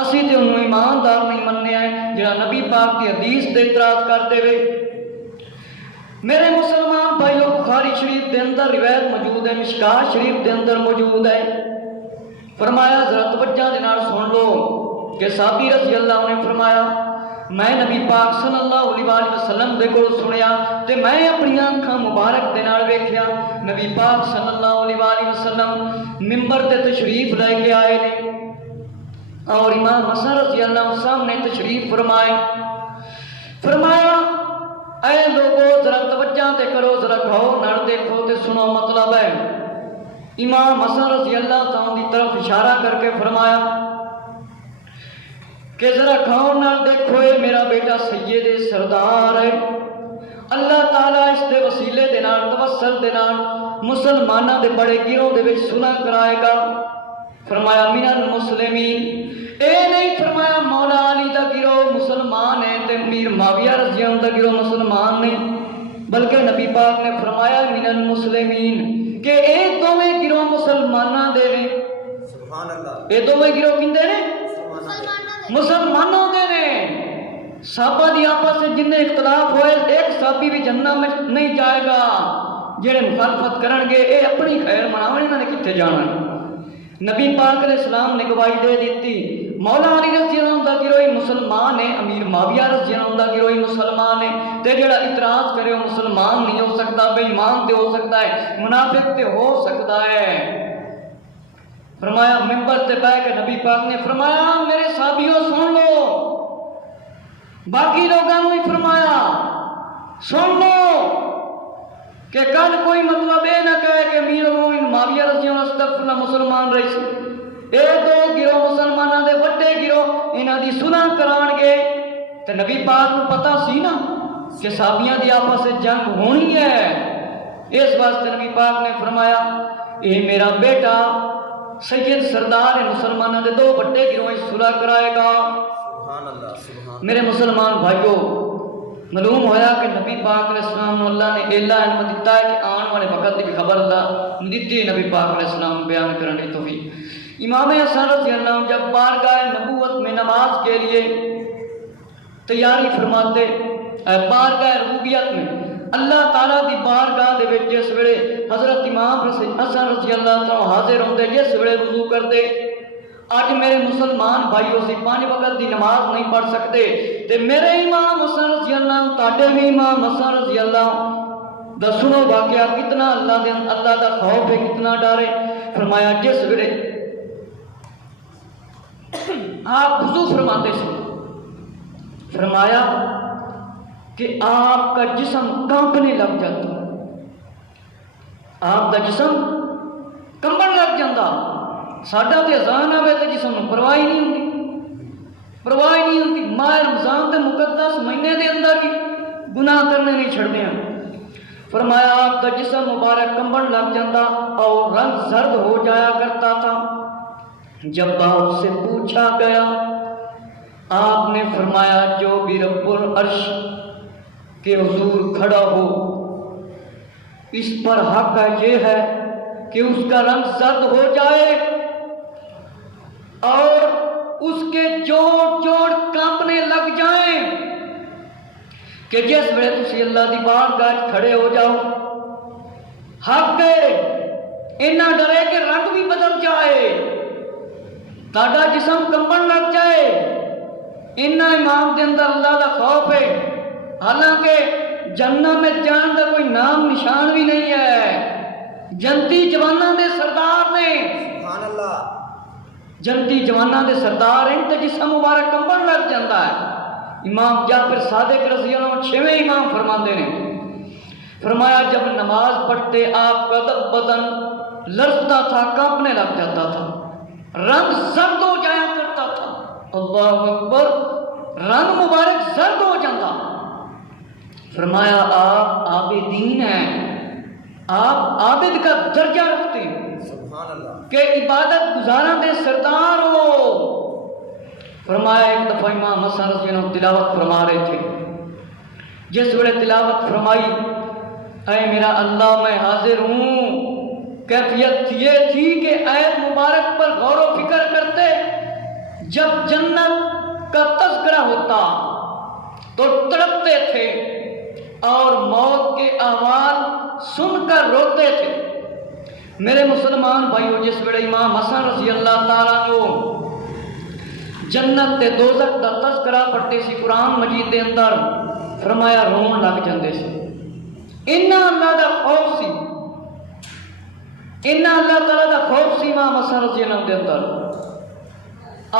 اسی تے انہوں ایماندار نہیں مننے آئے جڑا نبی پاک کی حدیث دے اعتراض کر دے وے۔ میرے مسلمان بھائیو، بخاری شریف دے اندر روایت موجود ہے، مشکات شریف دے اندر موجود ہے۔ فرمایا ذرا توجہ دے نال سن لو کہ صحابی رضی اللہ عنہ نے فرمایا میں نبی پاک صلی اللہ علیہ وسلم دے کول سنیا تے میں اپنی آنکھاں مبارک دے نال ویکھیا نبی پاک صلی اللہ علیہ وسلم منبر تے تشریف لے کے آئے نے اور امام حسن رضی اللہ عنہ سامنے تشریف فرمائے۔ فرمایا اے لوگو ذرا توجہ تے کرو، ذرا غور نال دیکھو تے سنو، مطلب ہے امام حسن رضی اللہ تعالیٰ کی طرف اشارہ کر کے فرمایا کہ ذرا غور نال دیکھو، اے میرا بیٹا سید سردار ہے، اللہ تعالیٰ اس دے وسیلے دے نال توسل دے نال مسلمانوں دے بڑے گروہ دے وچ صلح کرائے گا۔ فرمایا من المسلمین، اے نہیں فرمایا مولا علی دا گروہ مسلمان ہے تے میر معاویہ رضی اللہ عنہ دا گروہ مسلمان نہیں، بلکہ نبی پاک نے فرمایا من المسلمین کہ اے دوویں گروہ مسلماناں دے نے۔ سبحان اللہ، اے دوویں گروہ کندے نے؟ مسلمانوں دے نے۔ صحابہ دی آپس سے جن اختلاف ہوئے ایک صحابی بھی جنت میں نہیں جائے گا، جڑے مخالفت کرن گے اے اپنی خیر مناون، انہاں نے کتھے جانا؟ نبی پاک علیہ السلام نے گواہی دے دیتی مولا علی رضی اللہ عنہ دا گروہ مسلمان ہے، امیر معاویہ رضی اللہ عنہ دا گروہ مسلمان ہے، تے جڑا اعتراض کرے وہ مسلمان نہیں ہو سکتا، بے ایمان تے ہو سکتا ہے، منافق تے ہو سکتا ہے۔ فرمایا منبر تے بیٹھ کے نبی پاک نے فرمایا میرے صحابیوں سن لو، باقی لوگوں نے فرمایا سن لو کہ کل کوئی مطلب اے نہ کہے کہ امیر المومنین معاویہ رضی اللہ عنہ استغفر اللہ مسلمان رہی سی، اے دو گروہ مسلمانوں دے وڈے گروہ انہاں دی صلح کران گے تے نبی پاک کو پتہ سی نا کہ صحابیاں دی آپس میں جنگ ہونی ہے، اس واسطے نبی پاک نے فرمایا اے میرا بیٹا سید سردار مسلمانوں دے دو وڈے گروہ صلح کرائے گا۔ سبحان اللہ، سبحان۔ میرے مسلمان بھائیو، معلوم ہویا کہ نبی پاک علیہ السلام اللہ نے اعلیٰ علم دیتا ہے کہ آن والے وقت کی خبر اللہ دیتی نبی پاک علیہ السلام بیان کرنے کی توفیق۔ امام حسن رضی اللہ عنہ جب بارگاہ نبوت میں نماز کے لیے تیاری فرماتے، بارگاہ ربوبیت میں اللہ تعالیٰ دی بارگاہ دے وچ جس ویلے حضرت امام حسن رضی اللہ عنہ حاضر ہوندے، جس ویلے وضو کرتے، آج میرے مسلمان بھائیوں سے 5 وقت دی نماز نہیں پڑھ سکتے تے میرے امام حسن رضی اللہ عنہ تاڈے بھی امام حسن رضی اللہ دا سنو واقعہ کتنا اللہ دا خوف ہے، کتنا ڈر ہے۔ فرمایا جس ویلے آپ وضو فرماتے سے فرمایا کہ آپ کا جسم کانپنے لگ جاتا، آپ دا جسم کمبن لگ جاتا، ساڈا تے اذان آوے تے جسم نوں پرواہ نہیں ہوندی، پرواہ نہیں ہوندی۔ ماہ رمضان دے مقدس مہینے دے اندر بھی گناہ کرنے نہیں چھڑنے ہیں۔ فرمایا آپ کا جسم مبارک کمبن لگ جاتا اور رنگ زرد ہو جایا کرتا تھا۔ جب آپ سے پوچھا گیا آپ نے فرمایا جو بھی رب العرش کے حضور کھڑا ہو اس پر حق یہ ہے کہ اس کا رنگ زرد ہو جائے اور اس کے جوڑ کانپنے لگ جائیں کہ جس ویلے تسی اللہ دی بارگاہ کھڑے ہو جاؤ حق اتنا ڈرے کہ رنگ بھی بدل جائے، تاڈا جسم کمبن لگ جائے، اتنا امام دے اندر اللہ دا خوف ہے۔ حالانکہ جنت میں جان دا کوئی نام نشان بھی نہیں ہے، جنتی جواناں دے سردار نے، سبحان اللہ، جنتی جواناں دے سردار ہیں تے جسم مبارک کمبن لگ جاتا ہے۔ امام جعفر صادق رضی اللہ عنہ 6ویں امام فرماندے نے، فرمایا جب نماز پڑھتے آپ کا بدن لرزتا تھا، کانپنے لگ جاتا تھا، رنگ زرد ہو جایا کرتا تھا۔ اللہ اکبر، رنگ مبارک زرد ہو جاتا۔ فرمایا آپ عابدین ہیں، آپ عابد کا درجہ رکھتے ہیں، سبحان اللہ، کہ عبادت گزاراں دے سردار ہو۔ فرمایا ایک دفعہ امام حسن رضی اللہ عنہ تلاوت فرما رہے تھے، جس وقت تلاوت فرمائی اے میرا اللہ میں حاضر ہوں، کیفیت یہ تھی کہ آیت مبارک پر غور و فکر کرتے جب جنت کا تذکرہ ہوتا تو تڑپتے تھے اور موت کے احوال سن کر روتے تھے۔ میرے مسلمان بھائیو، جس ویلے امام حسن رضی اللہ تعالیٰ عنہ جنت تے دوزخ دا تذکرہ پڑھتے سی قرآن مجید دے اندر، فرمایا رون لگ جاندے سی۔ انہاں اللہ دا خوف سی، انہاں اللہ تعالیٰ دا خوف سی امام حسن رضی اللہ دے اندر،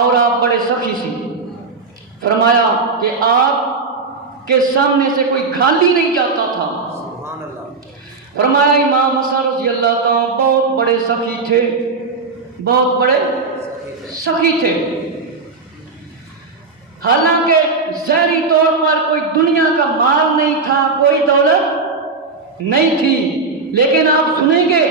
اور آپ بڑے سخی سی۔ فرمایا کہ آپ کے سامنے سے کوئی خالی نہیں جاتا تھا۔ فرمایا امام حسن رضی اللہ تعالیٰ بہت بڑے سخی تھے، بہت بڑے سخی تھے۔ حالانکہ ظاہری طور پر کوئی دنیا کا مال نہیں تھا، کوئی دولت نہیں تھی، لیکن آپ سنیں گے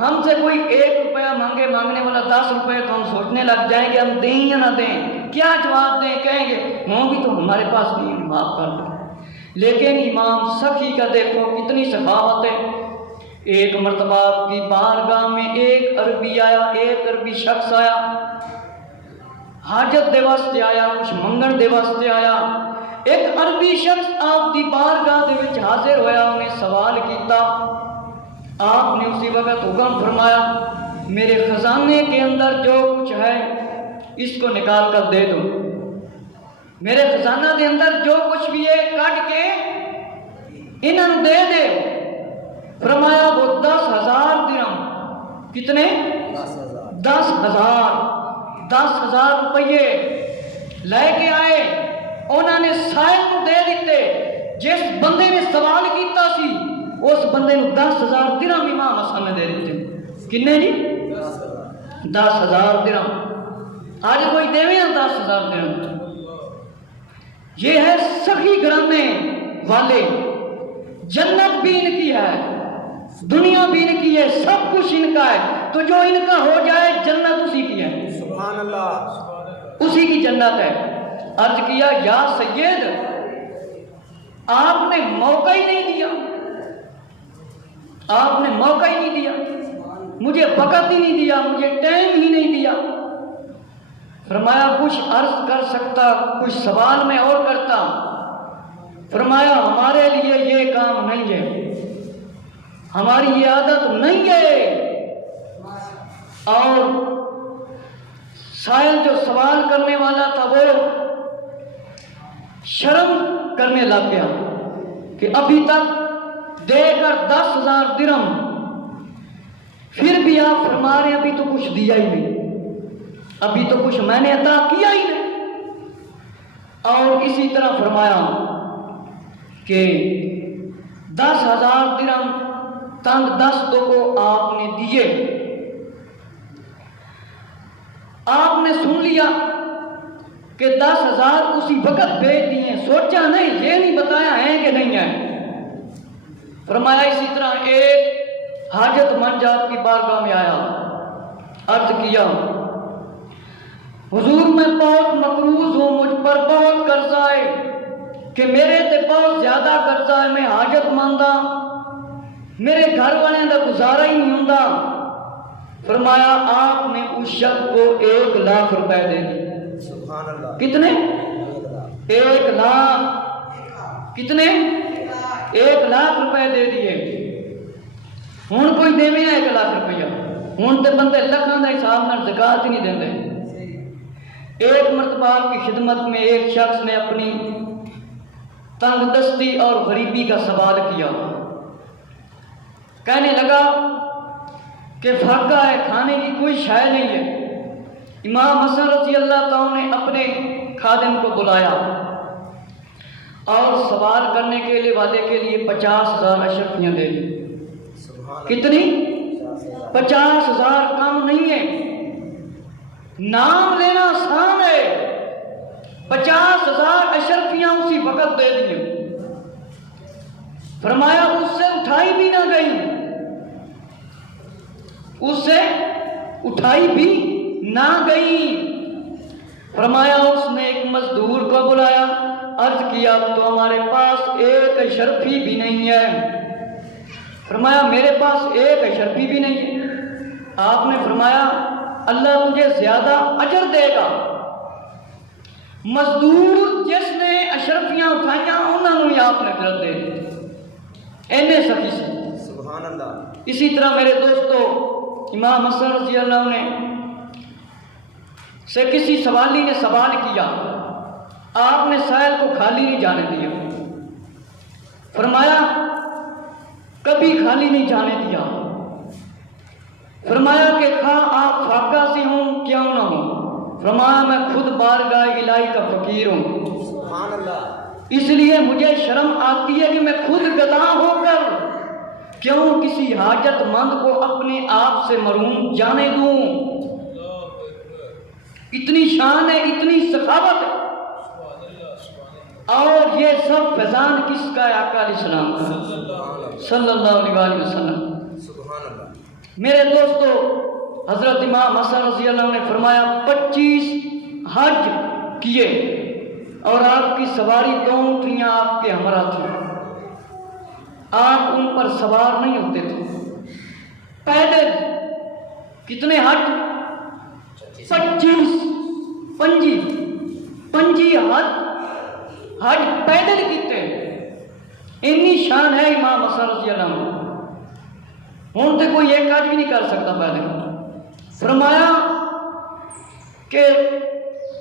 ہم سے کوئی 1 روپیہ مانگنے والا 10 روپے تو ہم سوچنے لگ جائیں گے ہم دیں یا نہ دیں، کیا جواب دیں؟ کہیں گے ہوں بھی تو ہمارے پاس نہیں، معاف کر دیں۔ لیکن امام سخی کا دیکھو کتنی سخاوت ہے۔ ایک مرتبہ آپ کی بارگاہ میں ایک عربی آیا، ایک عربی شخص آیا، حاجت دے واسطے آیا، کچھ منگن دے واسطے آیا۔ ایک عربی شخص آپ دی بارگاہ دے وچ حاضر ہویا، انہیں سوال کیتا۔ آپ نے اسی وقت حکم فرمایا میرے خزانے کے اندر جو کچھ ہے اس کو نکال کر دے دو، میرے خزانہ دے اندر جو کچھ بھی ہے کٹ کے انہوں دے دے۔ فرمایا وہ 10,000 درہم، کتنے؟ 10,000 روپیے لے کے آئے، انہوں نے سائل کو دے دیتے۔ جس بندے نے سوال کیتا سی اس بندے نے 10,000 درہم امام حسن نے دے دیتے۔ کنے جی؟ 10,000 درہم۔ آج کوئی دیویں 10,000 درہم؟ یہ ہے سخی گھرانے والے۔ جنت بھی ان کی ہے، دنیا بھی ان کی ہے، سب کچھ ان کا ہے، تو جو ان کا ہو جائے جنت اسی کی ہے، سبحان اللہ، اسی کی جنت ہے۔ عرض کیا یا سید آپ نے موقع ہی نہیں دیا، آپ نے موقع ہی نہیں دیا، مجھے وقت ہی نہیں دیا، مجھے ٹائم ہی نہیں دیا۔ فرمایا کچھ عرض کر سکتا، کچھ سوال میں اور کرتا۔ فرمایا ہمارے لیے یہ کام نہیں ہے، ہماری یہ عادت نہیں ہے۔ اور سائل جو سوال کرنے والا تھا وہ شرم کرنے لگ گیا کہ ابھی تک دے کر 10,000 درہم، پھر بھی آپ فرما رہے ہیں ابھی تو کچھ دیا ہی نہیں، ابھی تو کچھ میں نے عطا کیا ہی نہیں۔ اور اسی طرح فرمایا کہ 10,000 درہم تنگ دستوں کو آپ نے دیے۔ آپ نے سن لیا کہ 10,000 اسی وقت بھیج دیے، سوچا نہیں، یہ نہیں بتایا ہے کہ نہیں ہے۔ فرمایا اسی طرح ایک حاجت مند آپ کی بارگاہ میں آیا، عرض کیا حضور میں بہت مقروض ہوں، مجھ پر بہت قرضہ ہے کہ میرے تے بہت زیادہ قرضہ ہے، میں حاجت ماندا، میرے گھر والے دا گزارا ہی نہیں ہوندا۔ فرمایا آپ نے اس شخص کو 1,00,000 روپے دے دی۔ سبحان اللہ، کتنے؟ 1,00,000، کتنے؟ 1,00,000 روپے دے دیے۔ ہوں کوئی دے میں 1,00,000 روپیہ، ہوں تے بندے لکھاں دا حساب نال زکات ہی نہیں دیندے۔ ایک مرتبہ آپ کی خدمت میں ایک شخص نے اپنی تنگ دستی اور غریبی کا سوال کیا، کہنے لگا کہ فاقہ ہے، کھانے کی کوئی شے نہیں ہے۔ امام حسن رضی اللہ تعالیٰ نے اپنے خادم کو بلایا اور سوال کرنے کے لیے والے کے لیے 50,000 اشرفیاں دے دی۔ کتنی؟ 50,000 کم نہیں ہے، نام لینا آسان ہے، 50,000 اشرفیاں اسی وقت دے دی۔ فرمایا اس سے اٹھائی بھی نہ گئی، اس سے اٹھائی بھی نہ گئی۔ فرمایا اس نے ایک مزدور کو بلایا، عرض کیا تو ہمارے پاس 1 اشرفی بھی نہیں ہے۔ فرمایا میرے پاس 1 اشرفی بھی نہیں ہے۔ آپ نے فرمایا اللہ تجھے زیادہ اجر دے گا، مزدور جس نے اشرفیاں اٹھائیاں انہوں نے آپ نے درد دے دی اینے سخی سے سبحان اللہ۔ اسی طرح میرے دوستو امام حسن رضی اللہ نے سے کسی سوالی نے سوال کیا، آپ نے سائل کو خالی نہیں جانے دیا، فرمایا کبھی خالی نہیں جانے دیا، فرمایا کہ خواہ آپ فاقہ سے ہوں کیوں نہ ہوں، فرمایا میں خود بارگاہ الہی کا فقیر ہوں، سبحان اللہ۔ اس لیے مجھے شرم آتی ہے کہ میں خود گدا ہو کر کیوں کسی حاجت مند کو اپنے آپ سے محروم جانے دوں۔ اتنی شان ہے، اتنی سخاوت ہے، اور یہ سب فیضان کس کا ہے؟ آقا علیہ السلام کا صلی اللہ علیہ وسلم۔ سبحان اللہ۔ میرے دوستو حضرت امام حسن رضی اللہ عنہ نے فرمایا 25 حج کیے اور آپ کی سواری 2 اونٹنیاں آپ کے ہمراہ تھیں، آپ ان پر سوار نہیں ہوتے تھے، پیدل۔ کتنے حج؟ 25 حج پیدل کیتے، اتنی شان ہے امام حسن رضی اللہ عنہ۔ ہوں تو کوئی ایک حج بھی نہیں کر سکتا پیدل۔ فرمایا کہ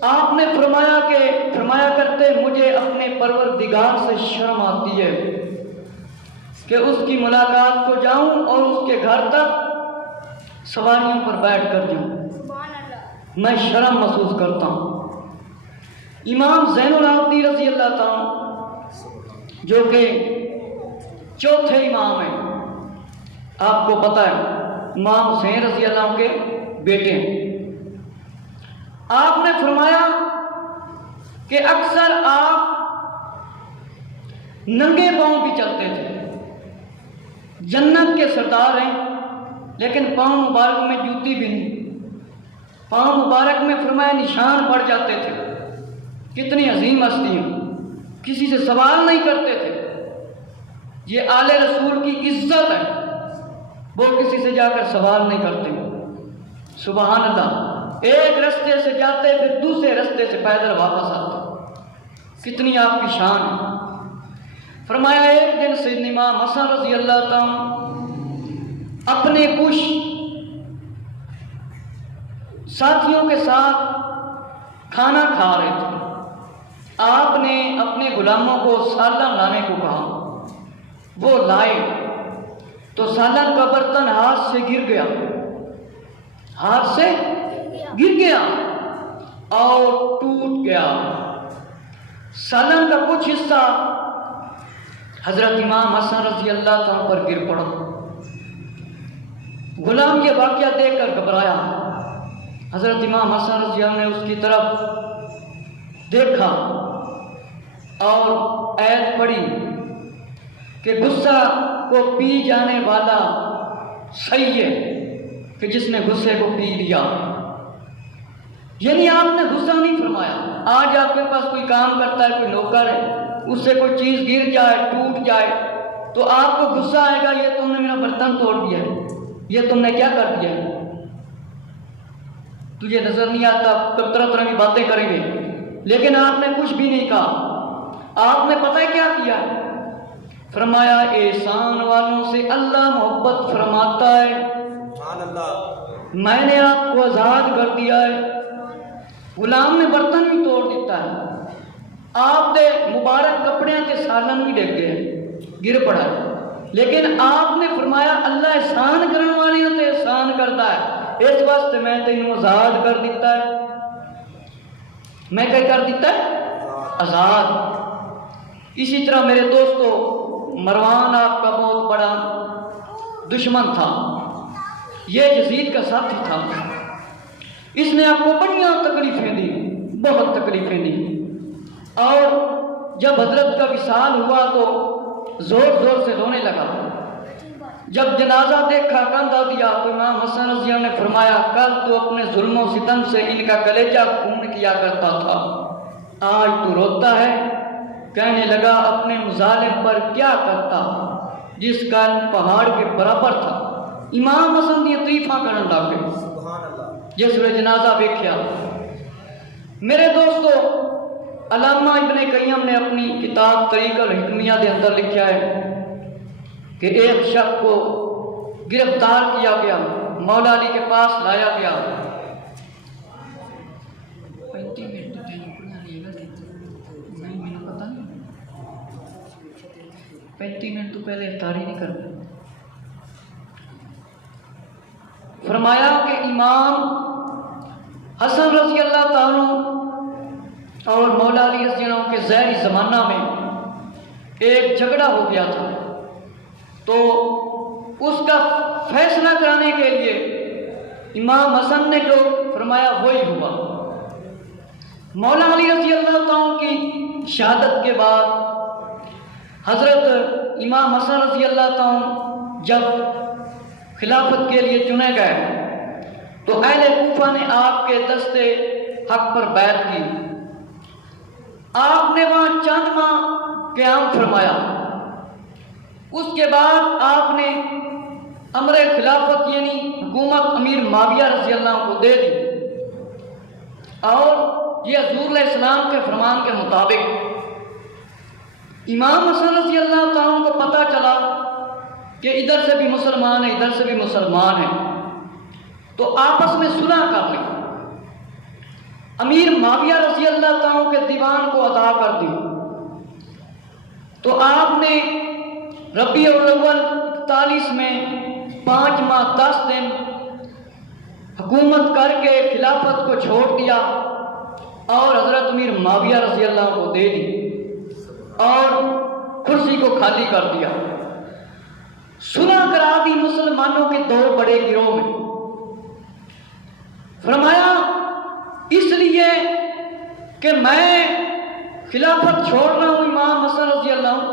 آپ نے فرمایا کرتے مجھے اپنے پروردگار سے شرم آتی ہے کہ اس کی ملاقات کو جاؤں اور اس کے گھر تک سواریوں پر بیٹھ کر جاؤں، میں شرم محسوس کرتا ہوں۔ امام زین العابدین رضی اللہ تعالیٰ جو کہ چوتھے امام ہیں، آپ کو پتہ ہے امام حسین رضی اللہ عنہ کے بیٹے ہیں، آپ نے فرمایا کہ اکثر آپ ننگے پاؤں بھی چلتے تھے، جنت کے سردار ہیں لیکن پاؤں مبارک میں جوتی بھی نہیں، پاؤں مبارک میں فرمایا نشان پڑ جاتے تھے۔ کتنی عظیم ہستی ہیں، کسی سے سوال نہیں کرتے تھے۔ یہ آل رسول کی عزت ہے، وہ کسی سے جا کر سوال نہیں کرتے۔ سبحان اللہ، ایک رستے سے جاتے پھر دوسرے رستے سے پیدل واپس آتے، کتنی آپ کی شان ہے۔ فرمایا ایک دن سیدنا امام حسن رضی اللہ تعالیٰ اپنے کچھ ساتھیوں کے ساتھ کھانا کھا رہے تھے، آپ نے اپنے غلاموں کو سالن لانے کو کہا، وہ لائے تو سالن کا برتن ہاتھ سے گر گیا اور ٹوٹ گیا۔ سالن کا کچھ حصہ حضرت امام حسن رضی اللہ تعالیٰ پر گر پڑا۔ غلام یہ واقعہ دیکھ کر گھبرایا، حضرت امام حسن رضی اللہ نے اس کی طرف دیکھا اور آیت پڑھی کہ غصہ کو پی جانے والا صحیح ہے کہ جس نے غصے کو پی لیا۔ یعنی آپ نے غصہ نہیں فرمایا۔ آج آپ کے پاس کوئی کام کرتا ہے، کوئی نوکر ہے، اس سے کوئی چیز گر جائے، ٹوٹ جائے تو آپ کو غصہ آئے گا، یہ تم نے میرا برتن توڑ دیا ہے، یہ تم نے کیا کر دیا ہے، تجھے نظر نہیں آتا، طرح طرح کی باتیں کریں گے۔ لیکن آپ نے کچھ بھی نہیں کہا، آپ نے پتہ ہے کیا کیا؟ فرمایا احسان والوں سے اللہ محبت فرماتا ہے، میں نے آپ کو آزاد کر دیا ہے۔ غلام نے برتن بھی توڑ دیتا ہے، آپ دے مبارک کپڑے تے سالن بھی ڈگ گئے، گر پڑا ہے، لیکن آپ نے فرمایا اللہ احسان کرنے والے تے احسان کرتا ہے، اس واسطے میں تینوں آزاد کر دیتا ہے۔ میں کیا کر دیتا ہے؟ آزاد۔ اسی طرح میرے دوستو مروان آپ کا بہت بڑا دشمن تھا، یہ یزید کا ساتھی تھا، اس نے آپ کو بڑیاں تکلیفیں دی، بہت تکلیفیں دی، اور جب حضرت کا وصال ہوا تو زور زور سے رونے لگا۔ جب جنازہ دیکھا، کندھا دیا تو امام حسن رضی اللہ نے فرمایا کل تو اپنے ظلم و ستم سے ان کا کلیجہ خون کیا کرتا تھا، آج تو روتا ہے۔ کہنے لگا اپنے مظالم پر کیا کرتا جس کا پہاڑ کے برابر تھا۔ امام حسن دی تعریفاں کرن لگ گئے جس ویلے جنازہ ویکھیا۔ میرے دوستو علامہ ابن قیم نے اپنی کتاب طریق الحکمیہ کے اندر لکھا ہے کہ ایک شخص کو گرفتار کیا گیا، مولا علی کے پاس لایا گیا۔ 35 منٹ تو پہلے افطاری نہیں کرنا۔ فرمایا کہ امام حسن رضی اللہ تعالیٰ اور مولا علی رضی اللہ عنہ کے ظاہری زمانہ میں ایک جھگڑا ہو گیا تھا، تو اس کا فیصلہ کرانے کے لیے امام حسن نے جو فرمایا وہی ہوا۔ مولا علی رضی اللہ تعالیٰ کی شہادت کے بعد حضرت امام حسن رضی اللہ تعالیٰ جب خلافت کے لیے چنے گئے تو اہل کوفہ نے آپ کے دستے حق پر بیعت کی۔ آپ نے وہاں چند ماہ قیام فرمایا، اس کے بعد آپ نے امر خلافت یعنی حکومت امیر معاویہ رضی اللہ عنہ کو دے دی، اور یہ حضور علیہ السلام کے فرمان کے مطابق امام حسن رضی اللہ تعالیٰ کو پتہ چلا کہ ادھر سے بھی مسلمان ہیں ادھر سے بھی مسلمان ہیں، تو آپس میں صلح کر لی۔ امیر معاویہ رضی اللہ تعالیٰ کے دیوان کو ادا کر دی، تو آپ نے ربیع الاول 41 میں 5 ماہ 10 دن حکومت کر کے خلافت کو چھوڑ دیا اور حضرت امیر معاویہ رضی اللہ عنہ کو دے دی اور کرسی کو خالی کر دیا۔ صلح کرا دی مسلمانوں کے 2 بڑے گروہ میں۔ فرمایا اس لیے کہ میں خلافت چھوڑ رہا ہوں امام حسن رضی اللہ عنہ،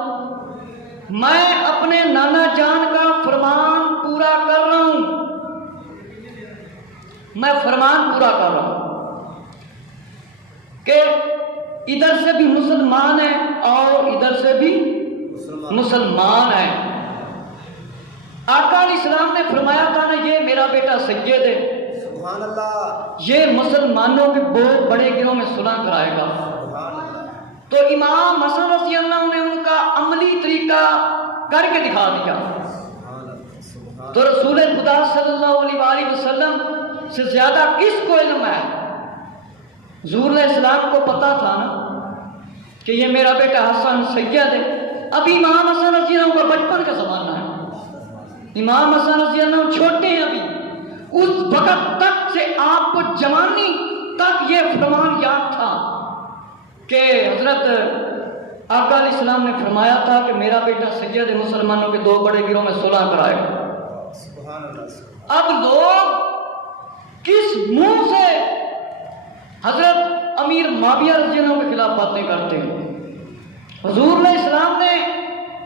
میں اپنے نانا جان کا فرمان پورا کر رہا ہوں، میں فرمان پورا کر رہا ہوں کہ ادھر سے بھی مسلمان ہیں اور ادھر سے بھی مسلمان ہیں۔ آقا علیہ السلام نے فرمایا تھا نا یہ میرا بیٹا سید ہے، سبحان اللہ، یہ مسلمانوں کے بہت بڑے گروہ میں صلح کرائے گا۔ سبحان اللہ، تو امام حسن رضی اللہ عنہ نے ان کا عملی طریقہ کر کے دکھا دیا۔ سبحان اللہ، سبحان تو رسول خدا صلی اللہ علیہ وآلہ وسلم سے زیادہ کس کو علم ہے؟ حضور علیہ السلام کو پتا تھا نا کہ یہ میرا بیٹا حسن سید ہے۔ ابھی امام حسن رضی اللہ عنہ کا بچپن کا زمانہ ہے، امام حسن رضی اللہ عنہ چھوٹے ہیں ابھی، اس وقت تک سے آپ کو جوانی تک یہ فرمان یاد تھا کہ حضرت آقا علیہ السلام نے فرمایا تھا کہ میرا بیٹا سید مسلمانوں کے 2 بڑے گروہ میں صلح کرائے گا۔ سبحان اللہ۔ اب لوگ کس منہ سے حضرت امیر معاویہ رضی اللہ عنہ کے خلاف باتیں کرتے ہیں؟ حضور علیہ السلام نے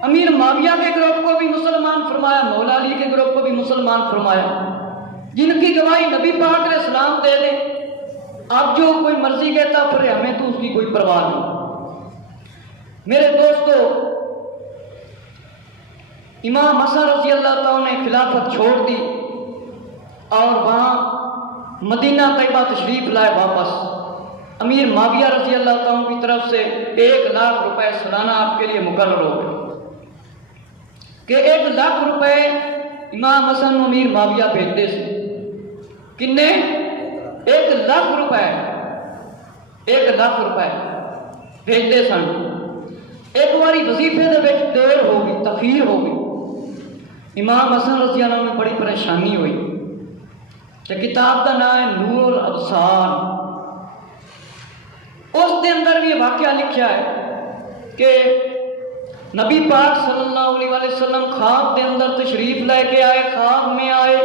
امیر معاویہ کے گروہ کو بھی مسلمان فرمایا، مولا علی کے گروہ کو بھی مسلمان فرمایا، جن کی گواہی نبی پاک علیہ السلام دے دیں۔ اب جو کوئی مرضی کہتا پھر ہمیں تو اس کی کوئی پرواہ نہیں۔ میرے دوستو، امام حسن رضی اللہ تعالیٰ نے خلافت چھوڑ دی اور وہاں مدینہ طیبہ تشریف لائے واپس۔ امیر معاویہ رضی اللہ تعالیٰ کی طرف سے 1 لاکھ روپے سالانہ آپ کے لیے مقرر ہو گئے کہ 1 لاکھ روپے امام حسن امیر معاویہ بھیجتے سے کنے 1 لاکھ روپے 1 لاکھ روپے بھیجتے سن۔ ایک باری وظیفے دے وچ دیر ہو گئی، تاخیر ہو گئی، امام حسن رضی اللہ عنہ میں بڑی پریشانی ہوئی۔ کہ کتاب کا نام ہے نور الابصار، اس کے اندر بھی یہ واقعہ لکھا ہے کہ نبی پاک صلی اللہ علیہ وسلم خواب کے اندر تشریف لے کے آئے، خواب میں آئے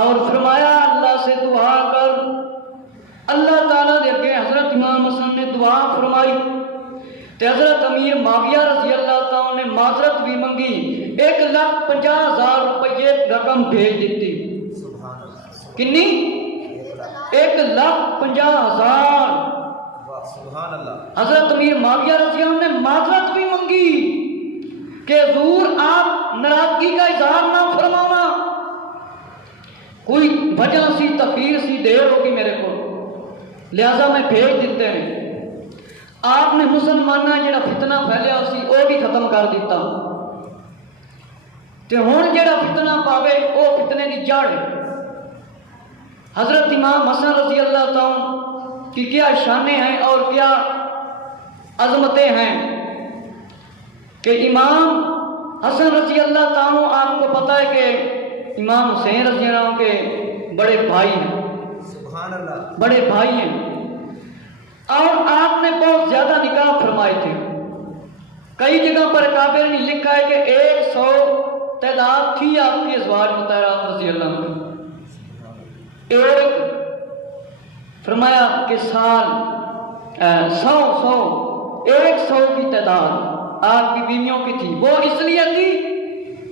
اور فرمایا اللہ سے دعا کر۔ اللہ تعالیٰ دے کے حضرت امام حسن نے دعا فرمائی تو حضرت امیر معاویہ رضی اللہ تعالیٰ نے معذرت بھی منگی، 1,50,000 روپے رقم بھیج دیتی۔ کنی 1,50,000۔ سبحان اللہ۔ حضرت امیر معاویہ رضی اللہ عنہ نے معذرت بھی منگی کہ حضور آپ ناراضگی کا اظہار نہ فرمانا، کوئی وجہ سی، تاخیر سی، دیر ہوگی میرے کو، لہذا میں بھیج دیتے ہیں۔ آپ نے مسلماناں جڑا فتنہ پھیلیا سی وہ بھی ختم کر دیتا تے ہن جڑا فتنہ پاوے وہ فتنے دی جڑ ہے۔ حضرت امام حسن رضی اللہ تعالیٰ کی کیا شانیں ہیں اور کیا عظمتیں ہیں کہ امام حسن رضی اللہ تعالیٰ آپ کو پتہ ہے کہ امام حسین رضی اللہ عنہ کے بڑے بھائی ہیں، سبحان اللہ، بڑے بھائی ہیں، اور آپ نے بہت زیادہ نکاح فرمائے تھے۔ کئی جگہ پر کابر نے لکھا ہے کہ 100 تعداد تھی آپ کی ازواج مطہرات رضی اللہ عنہ۔ ایک فرمایا کہ سال 100 کی تعداد آپ کی بیویوں کی تھی، وہ اس لیے تھی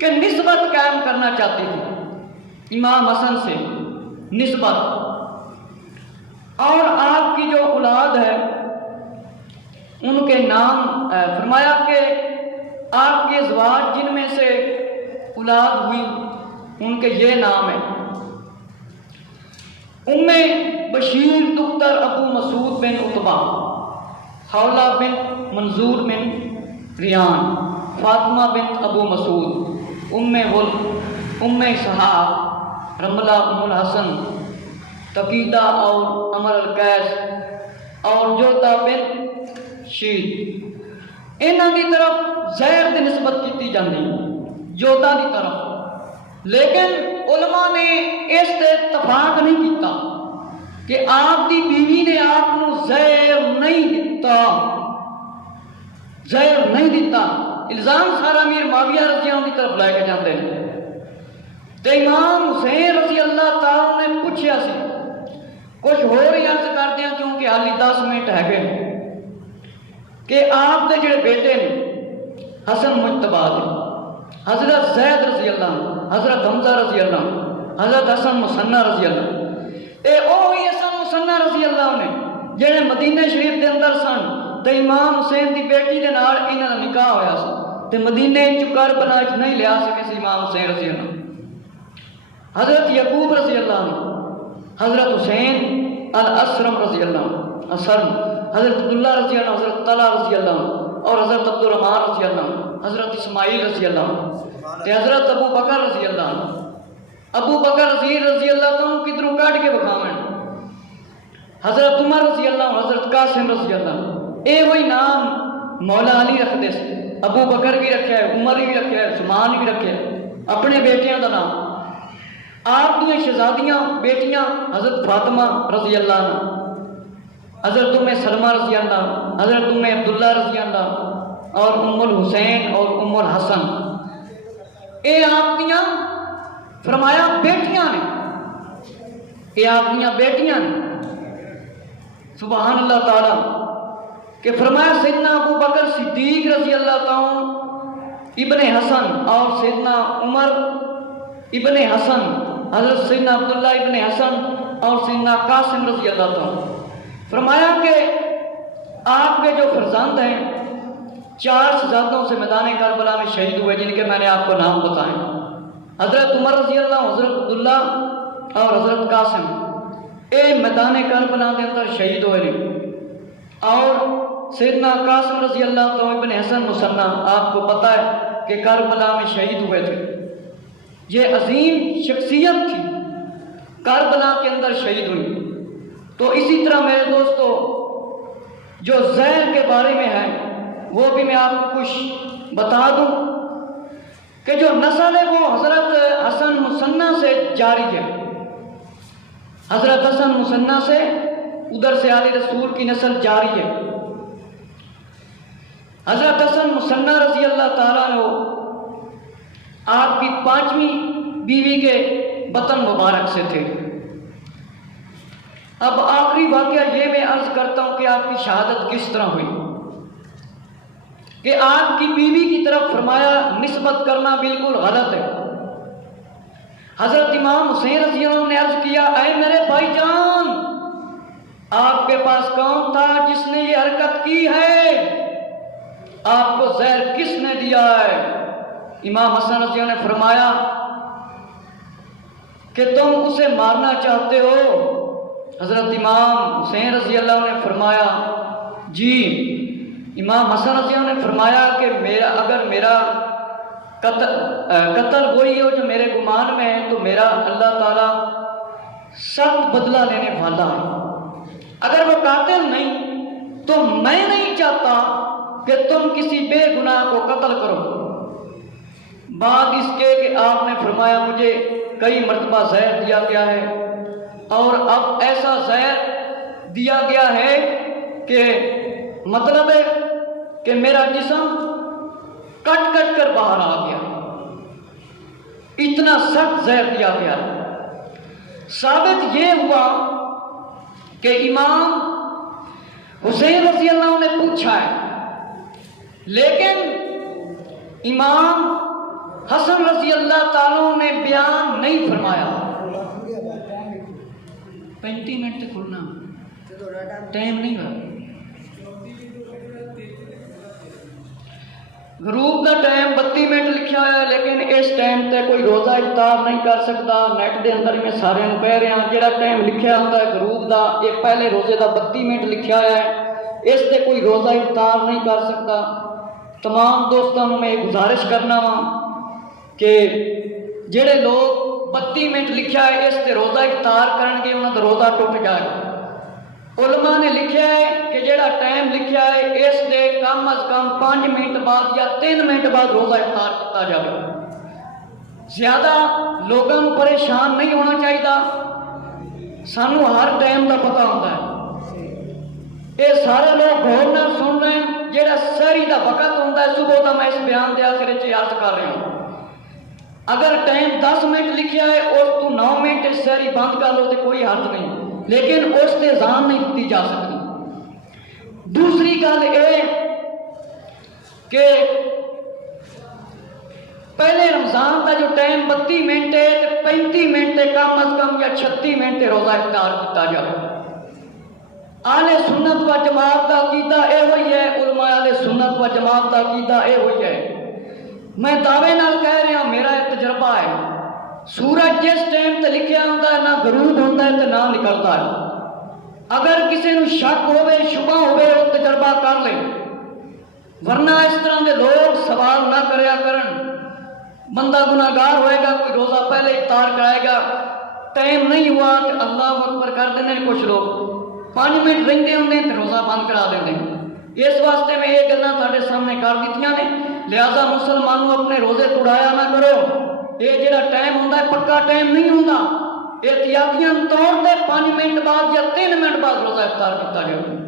کہ نسبت قائم کرنا چاہتی تھی امام حسن سے، نسبت۔ اور آپ کی جو اولاد ہے ان کے نام فرمایا کہ آپ کے ازواج جن میں سے اولاد ہوئی ان کے یہ نام ہیں: ام بشیر دختر ابو مسعود بن عتبہ، خولہ بن منظور بن ریان، فاطمہ بنت ابو مسعود، ام ولد، ام اسحاق، رملہ ام الحسن، تقیدہ اور امر القیس اور جوتا بن شید۔ انہاں دی طرف زید دی نسبت کیتی جاندی جوتا دی طرف، لیکن علماء نے اس تے اتفاق نہیں کیتا کہ آپ دی بیوی نے آپ کو زہر نہیں دیتا، زہر نہیں دیتا۔ الزام سارا امیر معاویہ رضی اللہ عنہ کی طرف لے کے جاتے ہیں۔ تو امام حسین رضی اللہ تعالیٰ نے پوچھا سی، کچھ ہو رہی عرض کرتے ہیں کیونکہ حالی 10 منٹ ہے گئے، کہ آپ کے جڑے بیٹے نے حسن مجتبیٰ دے، حضرت زید رضی اللہ عنہ، حضرت حمزہ رضی اللہ عنہ، حضرت حسن مثنیٰ رضی اللہ عنہ، اے اوہی حسن مثنیٰ رضی اللہ عنہ جڑے مدینہ شریف دے اندر سن، تے امام حسین دی بیٹی دے نال انہاں دا نکاح ہویا سی، تے مدینہ چ کربلا وچ نہیں لیا سکے سی امام حسین رضی اللہ عنہ۔ حضرت یعقوب رضی اللہ عنہ، حضرت حسین الاسرم رضی اللہ عنہ، اسرم، حضرت عبداللہ رضی اللہ عنہ، حضرت طلحہ رضی اللہ عنہ، اور حضرت عبد الرحمن رضی اللہ عنہ، حضرت اسماعیل رضی اللہ عنہ، تے حضرت ابو بکر رضی اللہ عنہ۔ ابو بکر رضی اللہ عنہ کدھروں کٹ کے بکھاویں، حضرت عمر رضی اللہ عنہ، حضرت قاسم رضی اللہ عنہ، اے وہی نام مولا علی رکھتے سے، ابو بکر بھی رکھا ہے، عمر بھی رکھا ہے، عثمان بھی رکھا ہے، اپنے بیٹیاں دا نام۔ آپ دیا شہزادیاں بیٹیاں حضرت فاطمہ رضی اللہ عنہ، حضرت ام سلمہ رضی اللہ عنہ، حضرت ام عبداللہ رضی اللہ عنہ، اور ام الحسین اور ام الحسن، اے آپ دیاں فرمایا بیٹیاں نے، اے آپ دیاں بیٹیاں نے، سبحان اللہ تعالیٰ، کہ فرمایا سیدنا ابو بکر صدیق رضی اللہ تعالیٰ ابن حسن اور سیدنا عمر ابن حسن، حضرت سیدنا عبداللہ ابن حسن اور سیدنا قاسم رضی اللہ تعالیٰ، فرمایا کہ آپ کے جو فرزند ہیں 4 شہزادوں سے میدان کربلا میں شہید ہوئے، جن کے میں نے آپ کو نام بتائے، حضرت عمر رضی اللہ عنہ، حضرت عبداللہ اور حضرت قاسم، اے میدان کربلا کے اندر شہید ہوئے ہیں۔ اور سیدنا قاسم رضی اللہ عنہ ابن حسن مثنیٰ آپ کو پتہ ہے کہ کربلا میں شہید ہوئے تھے، یہ عظیم شخصیت تھی، کربلا کے اندر شہید ہوئی۔ تو اسی طرح میرے دوستو جو زہر کے بارے میں ہے وہ بھی میں آپ کو کچھ بتا دوں کہ جو نسل ہے وہ حضرت حسن مثنیٰ سے جاری ہے، حضرت حسن مثنیٰ سے ادھر سے آل رسول کی نسل جاری ہے۔ حضرت حسن مثنیٰ رضی اللہ تعالیٰ عنہ آپ کی 5ویں بیوی کے بطن مبارک سے تھے۔ اب آخری واقعہ یہ میں عرض کرتا ہوں کہ آپ کی شہادت کس طرح ہوئی، کہ آپ کی بیوی کی طرف فرمایا نسبت کرنا بالکل غلط ہے۔ حضرت امام حسین رضی اللہ عنہ نے عرض کیا، اے میرے بھائی جان، آپ کے پاس کون تھا جس نے یہ حرکت کی ہے؟ آپ کو زہر کس نے دیا ہے؟ امام حسن رضی اللہ عنہ نے فرمایا کہ تم اسے مارنا چاہتے ہو؟ حضرت امام حسین رضی اللہ عنہ نے فرمایا جی امام حسن رضی اللہ عنہ نے فرمایا کہ اگر میرا قتل وہی ہو جو میرے گمان میں ہے تو میرا اللہ تعالیٰ سخت بدلہ لینے والا ہے، اگر وہ قاتل نہیں تو میں نہیں چاہتا کہ تم کسی بے گناہ کو قتل کرو۔ بعد اس کے کہ آپ نے فرمایا مجھے کئی مرتبہ زہر دیا گیا ہے اور اب ایسا زہر دیا گیا ہے کہ مطلب ہے کہ میرا جسم کٹ کٹ کر باہر آ گیا، اتنا سخت زہر دیا گیا۔ ثابت یہ ہوا کہ امام حسین رضی اللہ عنہ نے پوچھا ہے، لیکن امام حسن رضی اللہ تعالیٰ نے بیان نہیں فرمایا۔ 35 منٹ تک کھلنا ٹائم نہیں ہوا، غروب کا ٹائم 32 منٹ لکھا ہوا ہے، لیکن اس ٹائم تے کوئی روزہ افطار نہیں کر سکتا۔ نیٹ دے اندر میں سارے کہہ رہا جہاں ٹائم لکھا ہوتا ہے غروب دا، یہ پہلے روزے دا 32 منٹ لکھا ہوا ہے، اس تے کوئی روزہ افطار نہیں کر سکتا۔ تمام دوستوں میں گزارش کرنا وا کہ جڑے لوگ 32 منٹ لکھا ہے اس تے روزہ افطار کرن گے انہاں دا روزہ ٹوٹ جائے گا۔ علماء نے لکھا ہے کہ جڑا ٹائم لکھا ہے اس دے کم از کم 5 منٹ بعد یا 3 منٹ بعد روزہ افطار کیا جائے۔ زیادہ لوگوں کو پریشان نہیں ہونا چاہیے، سانو ہر ٹائم کا پتہ ہوتا ہے۔ یہ سارے لوگ غور نال سن رہے ہیں، جڑا سحری کا وقت ہوتا ہے صبح کا، میں اس بیان کے آخر عرض کر رہا ہوں، اگر ٹائم 10 منٹ لکھا ہے اور تو 9 منٹ سحری بند کر لو تو کوئی حرج نہیں، لیکن اس سے اذان نہیں دی جا سکتی۔ دوسری گل یہ کہ پہلے رمضان کا جو ٹائم 32 منٹ ہے تو 35 منٹ کم از کم یا 36 منٹ روزہ افطار کیا جائے۔ اہل سنت و جماعت کا عقیدہ یہ ہوئی ہے، علماء اہل سنت و جماعت کا عقیدہ یہ ہوئی ہے، میں دعوے نال کہہ رہا، میرا ایک تجربہ ہے، سورج جس ٹائم تے لکھیا ہوتا ہے نہ غروب ہوتا ہے تو نہ نکلتا ہے۔ اگر کسی نو شک ہوئے شبہ ہوئے وہ تجربہ کر لے، ورنہ اس طرح دے لوگ سوال نہ کریا کرن۔ بندہ گناہگار ہوئے گا، کوئی روزہ پہلے افطار کرائے گا، ٹائم نہیں ہوا تو اللہ اکبر کر دیں، کچھ لوگ 5 منٹ رہندے ہوندے تو روزہ بند کرا دیں۔ اس واسطے میں یہ گلاں تہاڈے سامنے کر دتیاں نے، لہذا مسلمانوں اپنے روزے توڑایا نہ کرو۔ یہ جڑا ٹائم ہوتا ہے پکا ٹائم نہیں ہوتا، احتیاطیاں طور پہ 5 منٹ بعد یا 3 منٹ بعد روزہ افطار کیا جائے۔